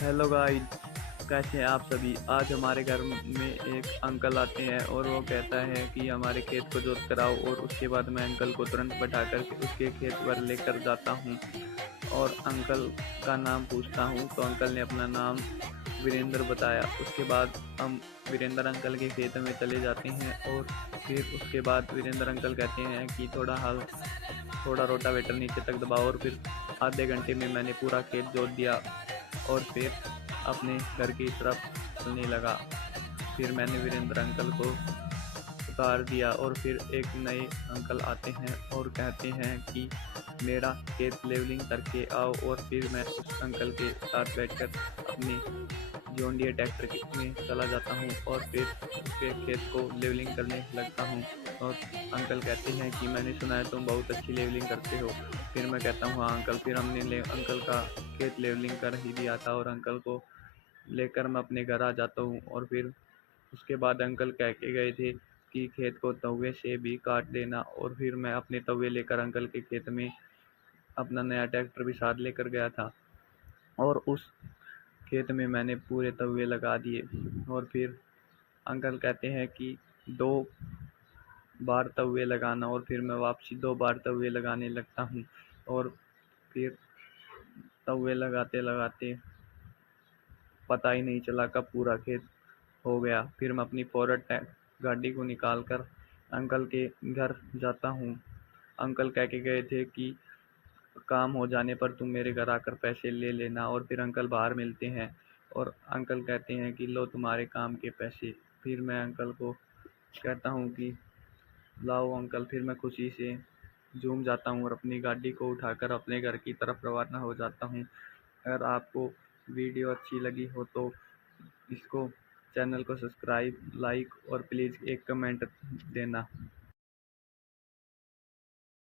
Hello guys, कैसे हैं आप सभी। आज हमारे घर में एक अंकल आते हैं और वो कहता है कि हमारे खेत को जोत कराओ, और उसके बाद मैं अंकल को तुरंत बैठा कर के उसके खेत पर लेकर जाता हूँ और अंकल का नाम पूछता हूँ तो अंकल ने अपना नाम वीरेंद्र बताया। उसके बाद हम वीरेंद्र अंकल के खेत में चले जाते हैं और फिर उसके बाद वीरेंद्र अंकल कहते हैं कि थोड़ा रोटावेटर नीचे तक दबाओ, और फिर आधे घंटे में मैंने पूरा खेत जोत दिया और फिर अपने घर की तरफ चलने लगा। फिर मैंने वीरेंद्र अंकल को उतार दिया और फिर एक नए अंकल आते हैं और कहते हैं कि मेरा खेत लेवलिंग करके आओ, और फिर मैं उस अंकल के साथ बैठकर अपने जॉन डियर ट्रैक्टर में चला जाता हूँ और फिर उसके खेत को लेवलिंग करने लगता हूँ। और अंकल कहते हैं कि मैंने सुना है तुम बहुत अच्छी लेवलिंग करते हो। फिर मैं कहता हूँ हाँ अंकल। फिर हमने अंकल का खेत लेवलिंग कर ही दिया था और अंकल को लेकर मैं अपने घर आ जाता हूँ। और फिर उसके बाद अंकल कह के गए थे कि खेत को तवे से भी काट देना, और फिर मैं अपने तवे लेकर अंकल के खेत में अपना नया ट्रैक्टर भी साथ लेकर गया था और उस खेत में मैंने पूरे तवे लगा दिए। और फिर अंकल कहते हैं कि 2 बार तवे लगाना, और फिर मैं वापसी 2 बार तवे लगाने लगता हूँ और फिर तवे लगाते लगाते पता ही नहीं चला कब पूरा खेत हो गया। फिर मैं अपनी फॉरवर्ड गाड़ी को निकाल कर अंकल के घर जाता हूँ। अंकल कह के गए थे कि काम हो जाने पर तुम मेरे घर आकर पैसे ले लेना, और फिर अंकल बाहर मिलते हैं और अंकल कहते हैं कि लो तुम्हारे काम के पैसे। फिर मैं अंकल को कहता हूँ कि लाओ अंकल। फिर मैं खुशी से झूम जाता हूँ और अपनी गाड़ी को उठाकर अपने घर की तरफ रवाना हो जाता हूँ। अगर आपको वीडियो अच्छी लगी हो तो इसको चैनल को सब्सक्राइब, लाइक और प्लीज़ एक कमेंट देना।